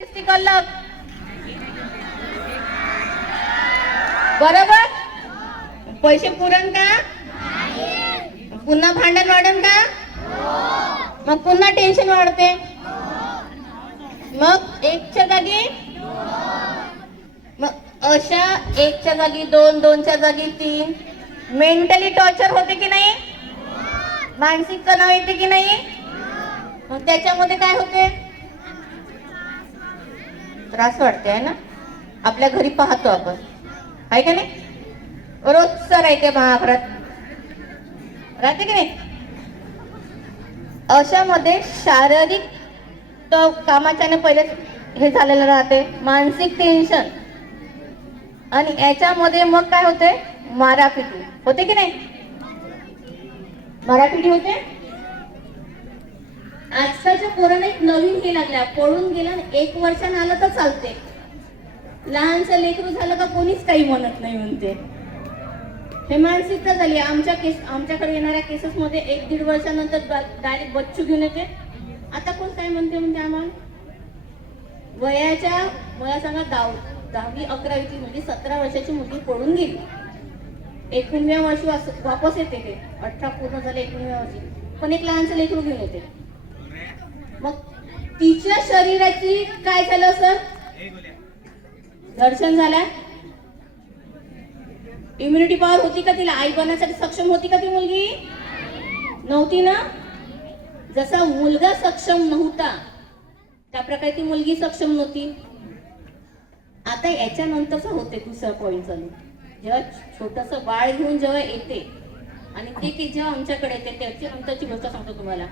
कल्लक बरोबर. पैसे पुरण का? पुन्हा भांडण वाढन का? मग पुन्हा टेन्शन वाढते. मग एकच्या जागी मग अशा एकच्या जागी दोन, दोनच्या जागी तीन. मेंटली टॉर्चर होते की नाही? मानसिक तणाव येते की नाही? मग त्याच्यामध्ये काय होते? त्रास वाटते आहे ना. आपल्या घरी पाहतो आपण, आहे का नाही? रोजचं राहते महाभारत, राहते की नाही? अशामध्ये शारीरिक कामाच्याने पहिले हे झालेलं राहते, मानसिक टेन्शन, आणि याच्यामध्ये मग काय होते? मारापिटी होते की नाही? मारापिटी होते. आजकालच्या पोरांना एक नवीन हे लागल्या, पळून गेला 1 वर्षानं आलं तर चालते, लहानचं लेकरू झालं का कोणीच काही म्हणत नाही म्हणते. हे मानसिकता झाली. आमच्याकडे येणाऱ्या केसेस मध्ये 1-1.5 वर्षानंतर डायरेक्ट बच्चू घेऊन येते. आता कोण काय म्हणते आम्हाला मला सांगा 10वी 11वीची मुलगी 17 वर्षाची मुलगी पळून गेली, 19व्या वर्षी वापस येते. ते 18 पूर्ण झाले, 19व्या वर्षी पण एक लहानचं लेकरू घेऊन येते. मग तिच्या शरीराची काय झालं सर? दर्शन झालं. इम्युनिटी पॉवर होती का तिला? आई बनण्यासाठी सक्षम होती का ती मुलगी? नव्हती ना. जसा मुलगा सक्षम नव्हता त्या प्रकारे ती मुलगी सक्षम नव्हती. आता याच्यानंतरच होते दुसरा पॉइंट चालू. जेव्हा छोटस बाळ घेऊन जेव्हा येते आणि ते की जेव्हा आमच्याकडे येते त्याची नंतरची गोष्ट सांगतो तुम्हाला.